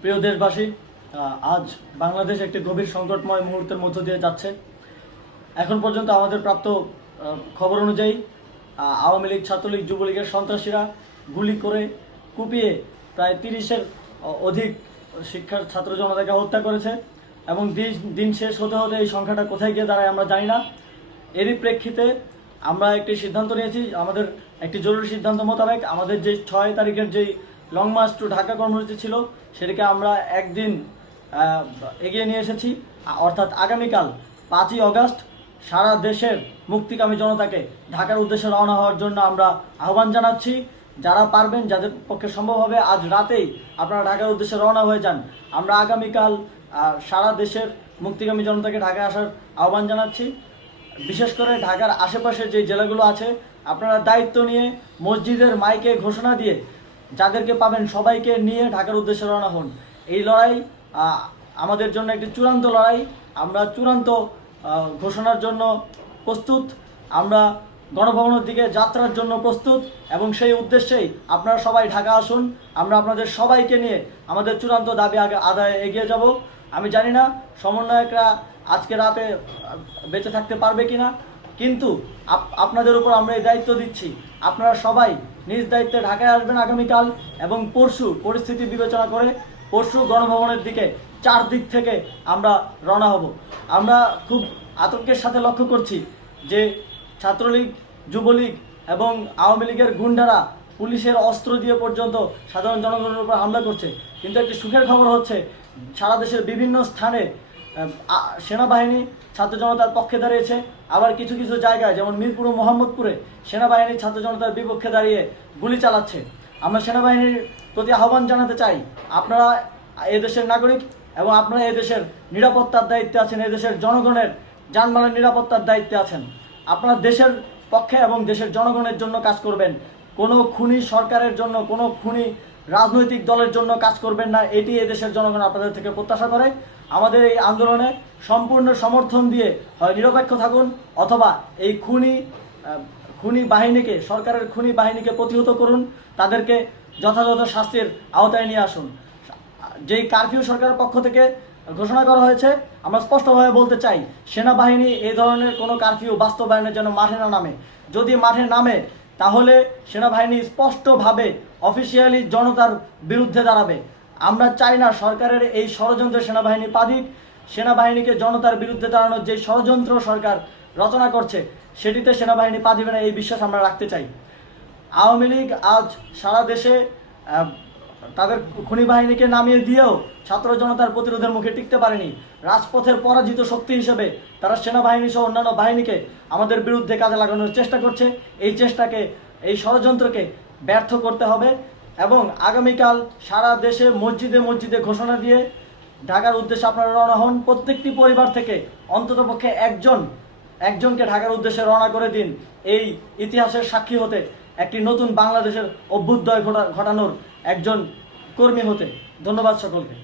প্রিয় দেশবাসী, আজ বাংলাদেশ একটি গভীর সংকটময় মুহূর্তের মধ্য দিয়ে যাচ্ছে। এখন পর্যন্ত আমাদের প্রাপ্ত খবর অনুযায়ী আওয়ামী লীগ, ছাত্রলীগ, যুবলীগের সন্ত্রাসীরা গুলি করে কুপিয়ে প্রায় 30-এর অধিক শিক্ষার ছাত্র জনতাকে হত্যা করেছে এবং দিন শেষ হতে হতে এই সংখ্যাটা কোথায় গিয়ে দাঁড়ায় আমরা জানি না। এরই প্রেক্ষিতে আমরা একটি সিদ্ধান্ত নিয়েছি। আমাদের একটি জরুরি সিদ্ধান্ত মোতাবেক আমাদের যে 6 তারিখের যেই লং মার্চ টু ঢাকা কর্মসূচি ছিল সেটাকে আমরা একদিন এগিয়ে নিয়ে এসেছি। অর্থাৎ আগামীকাল 5ই অগাস্ট সারা দেশের মুক্তিকামী জনতাকে ঢাকার উদ্দেশ্যে রওনা হওয়ার জন্য আমরা আহ্বান জানাচ্ছি। যারা পারবেন, যাদের পক্ষে সম্ভব হবে, আজ রাতেই আপনারা ঢাকার উদ্দেশ্যে রওনা হয়ে যান। আমরা আগামীকাল সারা দেশের মুক্তিকামী জনতাকে ঢাকায় আসার আহ্বান জানাচ্ছি। বিশেষ করে ঢাকার আশেপাশের যে জেলাগুলো আছে, আপনারা দায়িত্ব নিয়ে মসজিদের মাইকে ঘোষণা দিয়ে যাদেরকে পাবেন সবাইকে নিয়ে ঢাকার উদ্দেশ্যে রওনা হন। এই লড়াই আমাদের জন্য একটি চূড়ান্ত লড়াই। আমরা চূড়ান্ত ঘোষণার জন্য প্রস্তুত। আমরা গণভবনের দিকে যাত্রার জন্য প্রস্তুত এবং সেই উদ্দেশ্যেই আপনারা সবাই ঢাকা আসুন। আমরা আপনাদের সবাইকে নিয়ে আমাদের চূড়ান্ত দাবি আদায়ে এগিয়ে যাব। আমি জানি না সমন্বয়করা আজকে রাতে বেঁচে থাকতে পারবে কিনা, কিন্তু আপনাদের উপর আমরা এই দায়িত্ব দিচ্ছি। আপনারা সবাই নিজ দায়িত্বে ঢাকায় আসবেন আগামীকাল এবং পরশু পরিস্থিতি বিবেচনা করে পরশু গণভবনের দিকে 4 দিক থেকে আমরা রওনা হব। আমরা খুব আতঙ্কের সাথে লক্ষ্য করছি যে ছাত্রলীগ, যুবলীগ এবং আওয়ামী লীগের গুন্ডারা পুলিশের অস্ত্র দিয়ে পর্যন্ত সাধারণ জনগণের উপর হামলা করছে। কিন্তু একটি সুখের খবর হচ্ছে, সারা দেশের বিভিন্ন স্থানে সেনাবাহিনী ছাত্র জনতার পক্ষে দাঁড়িয়েছে। আবার কিছু কিছু জায়গায় যেমন মিরপুর ও মোহাম্মদপুরে সেনাবাহিনী ছাত্র জনতার বিপক্ষে দাঁড়িয়ে গুলি চালাচ্ছে। আমরা সেনাবাহিনীর প্রতি আহ্বান জানাতে চাই, আপনারা এদেশের নাগরিক এবং আপনারা এদেশের নিরাপত্তার দায়িত্বে আছেন, এদেশের জনগণের যানবাহনের নিরাপত্তার দায়িত্বে আছেন। আপনারা দেশের পক্ষে এবং দেশের জনগণের জন্য কাজ করবেন। কোনো খুনি সরকারের জন্য, কোনো খুনি রাজনৈতিক দলের জন্য কাজ করবেন না। এটি এদেশের জনগণ আপনাদের থেকে প্রত্যাশা করে। আমাদের এই আন্দোলনে সম্পূর্ণ সমর্থন দিয়ে হয় নিরপেক্ষ থাকুন, অথবা এই খুনি বাহিনীকে, সরকারের খুনি বাহিনীকে প্রতিহত করুন, তাদেরকে যথাযথ শাস্তির আওতায় নিয়ে আসুন। যেই কারফিউ সরকারের পক্ষ থেকে ঘোষণা করা হয়েছে, আমরা স্পষ্টভাবে বলতে চাই, সেনাবাহিনী এই ধরনের কোনো কারফিউ বাস্তবায়নের জন্য মাঠে না নামে। যদি মাঠে নামে তাহলে সেনাবাহিনী স্পষ্টভাবে অফিসিয়ালি জনতার বিরুদ্ধে দাঁড়াবে। আমরা চাই না সরকারের এই ষড়যন্ত্রে সেনাবাহিনী পা দিক। সেনাবাহিনীকে জনতার বিরুদ্ধে দাঁড়ানোর যে ষড়যন্ত্র সরকার রচনা করছে সেটিতে সেনাবাহিনী পা দিবে না, এই বিশ্বাস আমরা রাখতে চাই। আওয়ামী লীগ আজ সারা দেশে তাদের খুনি বাহিনীকে নামিয়ে দিয়েও ছাত্র জনতার প্রতিরোধের মুখে টিকতে পারেনি। রাজপথের পরাজিত শক্তি হিসেবে তারা সেনাবাহিনী সহ অন্যান্য বাহিনীকে আমাদের বিরুদ্ধে কাজে লাগানোর চেষ্টা করছে। এই চেষ্টাকে, এই ষড়যন্ত্রকে ব্যর্থ করতে হবে এবং আগামীকাল সারা দেশে মসজিদে মসজিদে ঘোষণা দিয়ে ঢাকার উদ্দেশ্যে আপনারা রওনা হন। প্রত্যেকটি পরিবার থেকে অন্ততপক্ষে একজনকে ঢাকার উদ্দেশ্যে রওনা করে দিন, এই ইতিহাসের সাক্ষী হতে, একটি নতুন বাংলাদেশের অভ্যুদয় ঘটানোর একজন কর্মী হতে। ধন্যবাদ সকলকে।